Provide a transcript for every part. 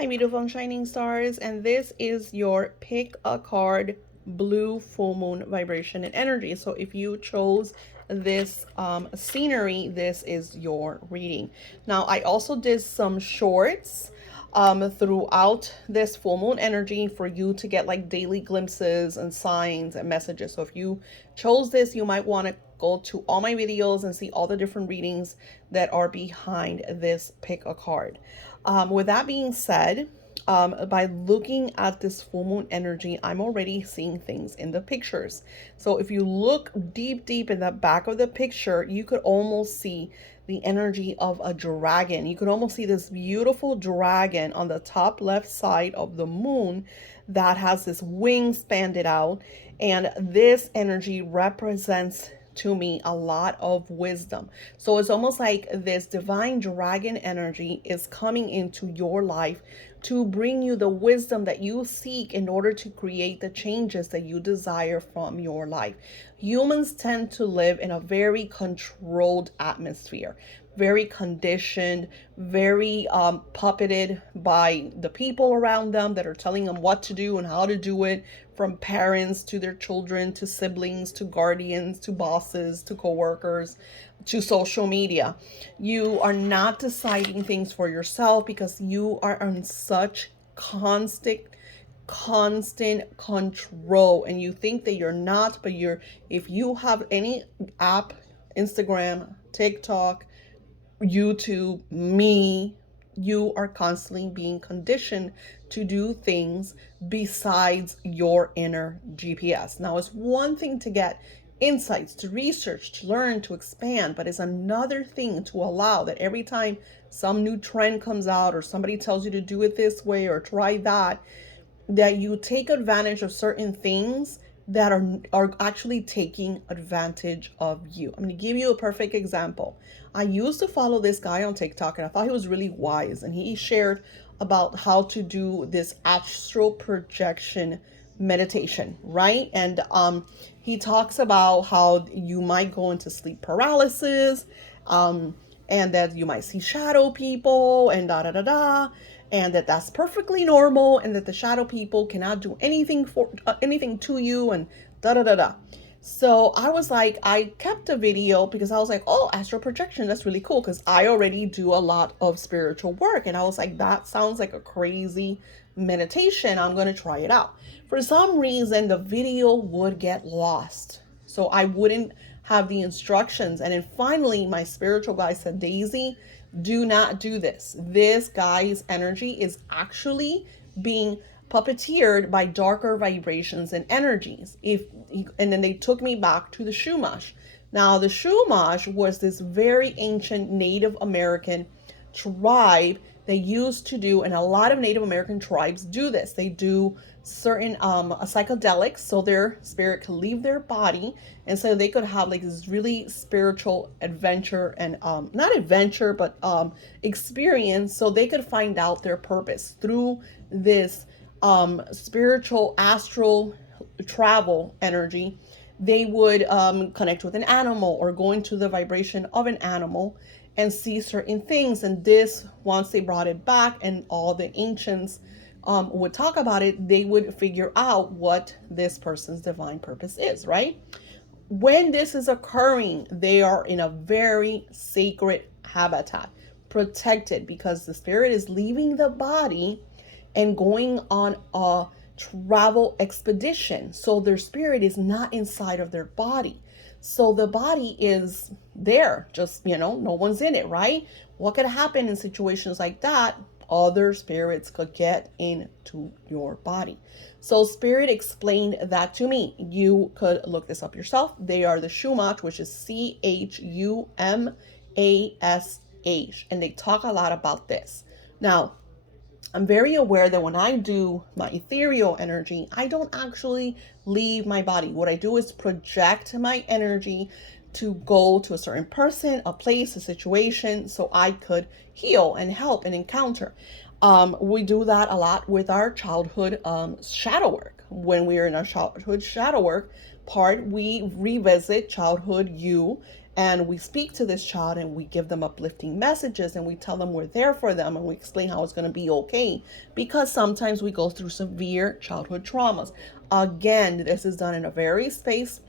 Hi, beautiful and shining stars, and this is your pick a card blue full moon vibration and energy. So if you chose this scenery, this is your reading. Now, I also did some shorts throughout this full moon energy for you to get like daily glimpses and signs and messages. So if you chose this, you might want to go to all my videos and see all the different readings that are behind this pick a card. With that being said, by looking at this full moon energy, I'm already seeing things in the pictures. So if you look deep in the back of the picture, you could almost see the energy of a dragon. You could almost see this beautiful dragon on the top left side of the moon that has this wing spanned out. And this energy represents to me a lot of wisdom. So it's almost like this divine dragon energy is coming into your life to bring you the wisdom that you seek in order to create the changes that you desire from your life. Humans tend to live in a very controlled atmosphere, very conditioned, very puppeted by the people around them that are telling them what to do and how to do it, from parents to their children to siblings to guardians to bosses to coworkers to social media. You are not deciding things for yourself because you are on such constant control, and you think that you're not, but you're. If you have any app, Instagram, TikTok, YouTube, me, you are constantly being conditioned to do things besides your inner GPS. Now, it's one thing to get insights, to research, to learn, to expand, but it's another thing to allow that every time some new trend comes out or somebody tells you to do it this way or try that, that you take advantage of certain things that are actually taking advantage of you. I'm going to give you a perfect example. I used to follow this guy on TikTok and I thought he was really wise, and he shared about how to do this astral projection meditation, right? And he talks about how you might go into sleep paralysis, and that you might see shadow people and da da da da, and that that's perfectly normal, and that the shadow people cannot do anything for anything to you, and da da da da. So I was like, I kept a video because I was like, oh, astral projection, that's really cool, because I already do a lot of spiritual work, and I was like, that sounds like a crazy meditation. I'm going to try it out. For some reason, the video would get lost, so I wouldn't have the instructions. And then finally, my spiritual guy said, Daisy, do not do this. This guy's energy is actually being puppeteered by darker vibrations and energies. And then they took me back to the Shumash. Now, the Shumash was this very ancient Native American tribe they used to do, and a lot of Native American tribes do this. They do certain psychedelics so their spirit could leave their body, and so they could have like this really spiritual adventure and not adventure but experience, so they could find out their purpose through this spiritual astral travel energy. They would connect with an animal or go into the vibration of an animal and see certain things. And this, once they brought it back and all the ancients would talk about it, they would figure out what this person's divine purpose is, right? When this is occurring, they are in a very sacred habitat, protected, because the spirit is leaving the body and going on a travel expedition. So their spirit is not inside of their body. So the body is there, just, no one's in it, right? What could happen in situations like that? Other spirits could get into your body. So spirit explained that to me. You could look this up yourself. They are the Shumash, which is Chumash, and they talk a lot about this. Now, I'm very aware that when I do my ethereal energy, I don't actually leave my body. What I do is project my energy to go to a certain person, a place, a situation, so I could heal and help and encounter. We do that a lot with our childhood shadow work. When we are in our childhood shadow work part, we revisit childhood you And we speak to this child and we give them uplifting messages and we tell them we're there for them and we explain how it's going to be okay, because sometimes we go through severe childhood traumas. Again, this is done in a very safe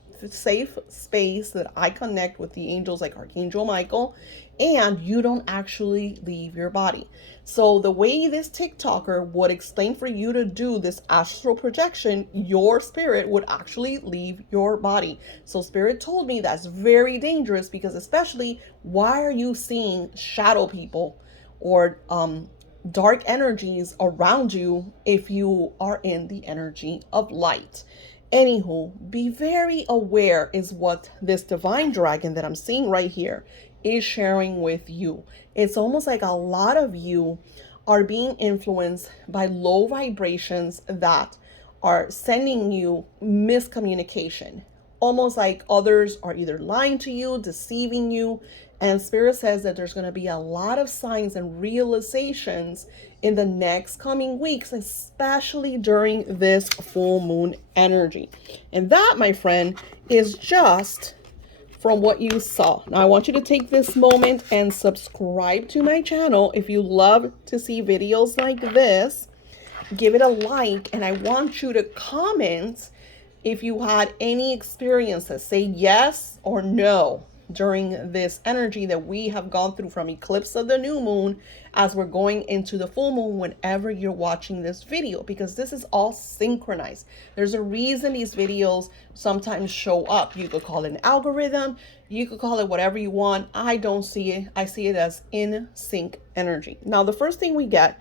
space that I connect with the angels like Archangel Michael, and you don't actually leave your body. So the way this TikToker would explain for you to do this astral projection, your spirit would actually leave your body. So spirit told me that's very dangerous, because especially, why are you seeing shadow people or dark energies around you if you are in the energy of light? Anywho, be very aware is what this divine dragon that I'm seeing right here is sharing with you. It's almost like a lot of you are being influenced by low vibrations that are sending you miscommunication. Almost like others are either lying to you, deceiving you. And Spirit says that there's going to be a lot of signs and realizations in the next coming weeks, especially during this full moon energy. And that, my friend, is just from what you saw. Now, I want you to take this moment and subscribe to my channel if you love to see videos like this. Give it a like, and I want you to comment if you had any experiences. Say yes or no during this energy that we have gone through from eclipse of the new moon as we're going into the full moon whenever you're watching this video, because this is all synchronized. There's a reason these videos sometimes show up. You could call it an algorithm, you could call it whatever you want. I don't see it. I see it as in sync energy. Now, the first thing we get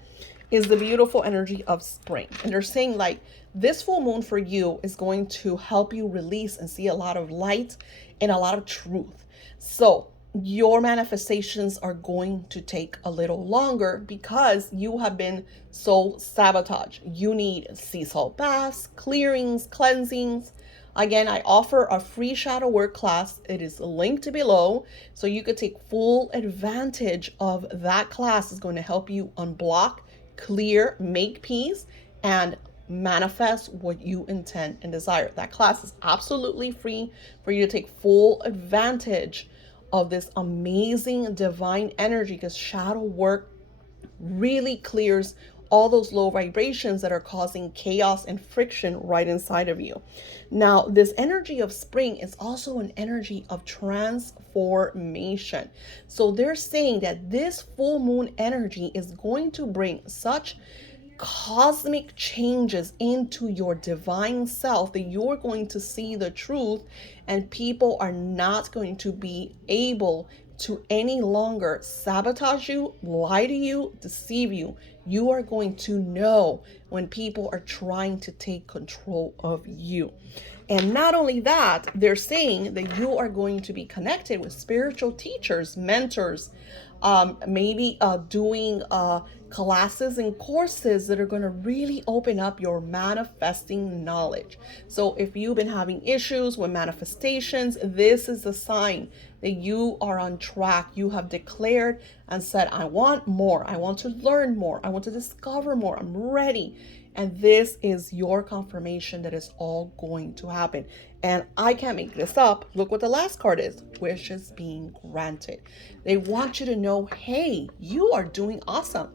is the beautiful energy of spring. And they're saying like this full moon for you is going to help you release and see a lot of light and a lot of truth. So your manifestations are going to take a little longer because you have been so sabotaged. You need sea salt baths, clearings, cleansings. Again, I offer a free shadow work class. It is linked below, so you could take full advantage of that class. It's going to help you unblock, clear, make peace, and manifest what you intend and desire. That class is absolutely free for you to take full advantage of this amazing divine energy, because shadow work really clears all those low vibrations that are causing chaos and friction right inside of you. Now, this energy of spring is also an energy of transformation. So they're saying that this full moon energy is going to bring such cosmic changes into your divine self that you're going to see the truth, and people are not going to be able to any longer sabotage you, lie to you, deceive you. You are going to know when people are trying to take control of you. And not only that, they're saying that you are going to be connected with spiritual teachers, mentors, maybe doing classes and courses that are going to really open up your manifesting knowledge. So if you've been having issues with manifestations, this is a sign that you are on track. You have declared and said, I want more. I want to learn more. I want to discover more. I'm ready. And this is your confirmation that it's all going to happen. And I can't make this up. Look what the last card is. Wishes being granted. They want you to know, hey, you are doing awesome.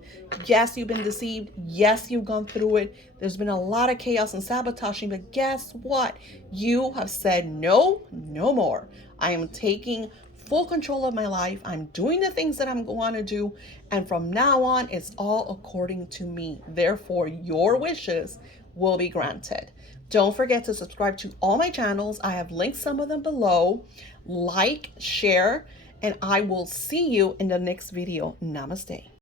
Yes, you've been deceived. Yes, you've gone through it. There's been a lot of chaos and sabotaging. But guess what? You have said no, no more. I am taking full control of my life. I'm doing the things that I'm going to do. And from now on, it's all according to me. Therefore, your wishes will be granted. Don't forget to subscribe to all my channels. I have linked some of them below. Like, share, and I will see you in the next video. Namaste.